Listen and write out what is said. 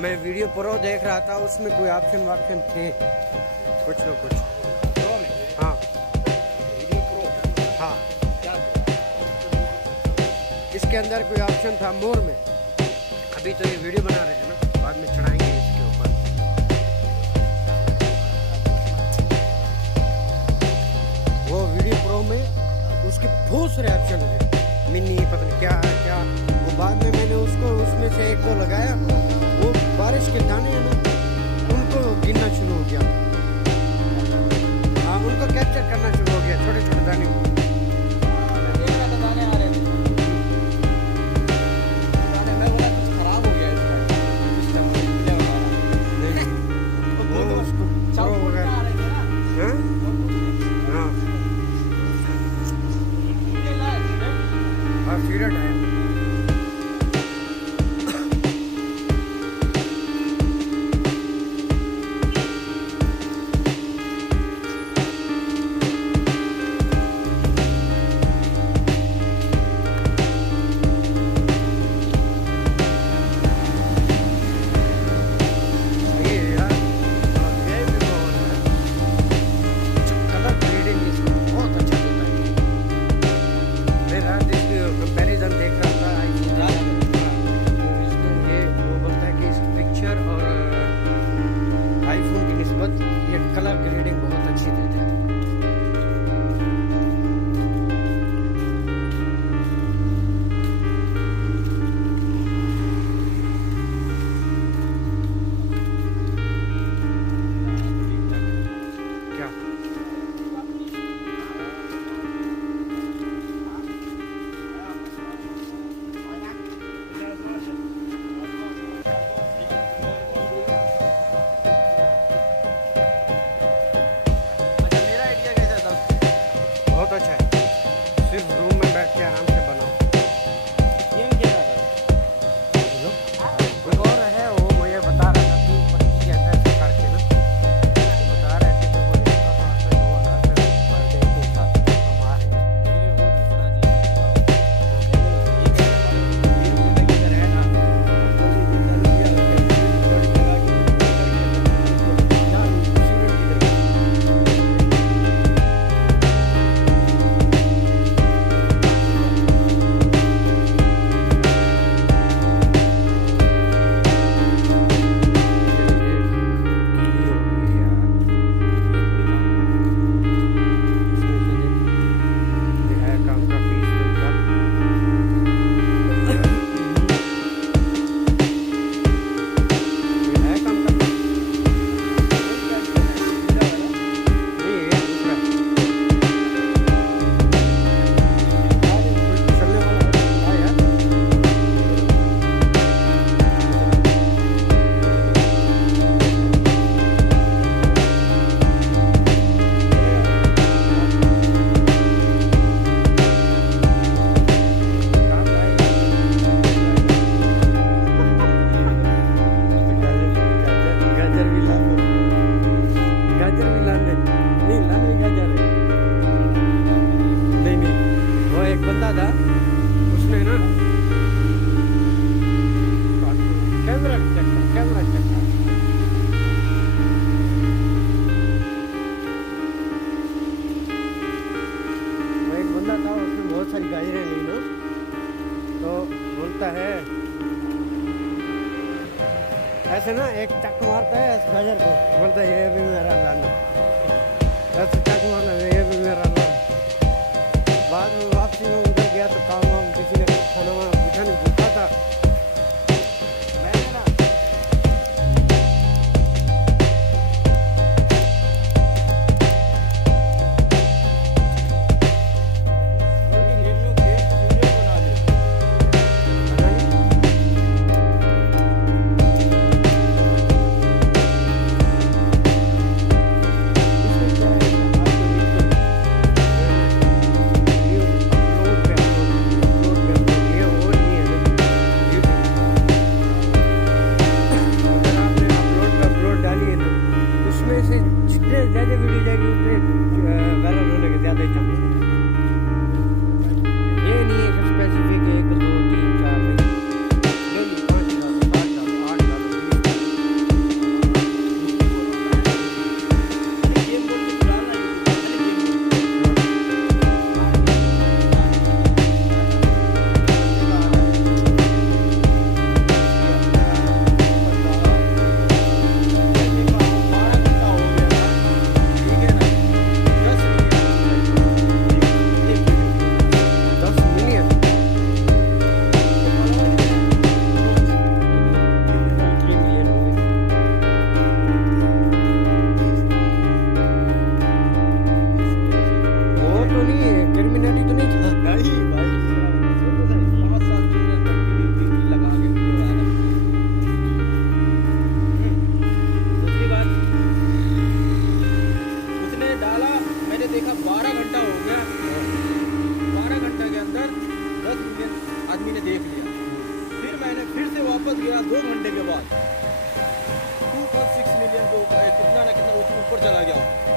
मैं video pro देख रहा था, उसमें कोई ऑप्शन वाप्शन थे कुछ न कुछ। प्रो में? हाँ वीडियो प्रो। हाँ, क्या? इसके अंदर कोई ऑप्शन था मोर में। अभी तो ये वीडियो बना रहे हैं ना, बाद में चढ़ाएंगे इसके ऊपर। वो वीडियो प्रो में उसके बहुत सारे ऑप्शन है, मिनी पता नहीं क्या क्या। वो बाद में मैंने उसको उसमें से एक दो लगाया, वो बारिश के दाने हैं ना, उनको गिनना शुरू हो गया। हाँ, उनको कैप्चर करना शुरू हो गया, छोटे छोटे दाने को। देख रहा था दाने आ रहे थे। दाने मैं बोला कुछ खराब हो गया इसका सिस्टम क्या बता रहा। वो उसको चाव प्रो वगैरह। आ रहे थे ना। हाँ हाँ ये लाइट हाँ, सीरियस है। कलर ग्रेडिंग बहुत अच्छी देते हैं। क्या बहुत अच्छा है, सिर्फ रूम में बैठ के आराम से बनाओ। ये क्या है? कोई और है, वो मुझे बता रहा था 3-25 ऐसे करके ना, बता रहे थे कि वो 1,000 से 2,000 से पर डे के हिसाब से कमा रहे हैं। ये वो दूसरा चीज ये जिंदगी में है ना, गाजरें ली ना, तो बोलता है ऐसे ना, एक चक मारता है इस गाजर को, बोलता है ये भी मेरा लाना, ऐसे चक मारना ये भी मेरा लाना। बाद में वापसी में उधर गया तो काम वाम किसी ने खाना वाना पूछा नहीं, भूखा था मैंने ना। 2.6 मिलियन को कितना ना कितना ऊपर चला गया हूँ।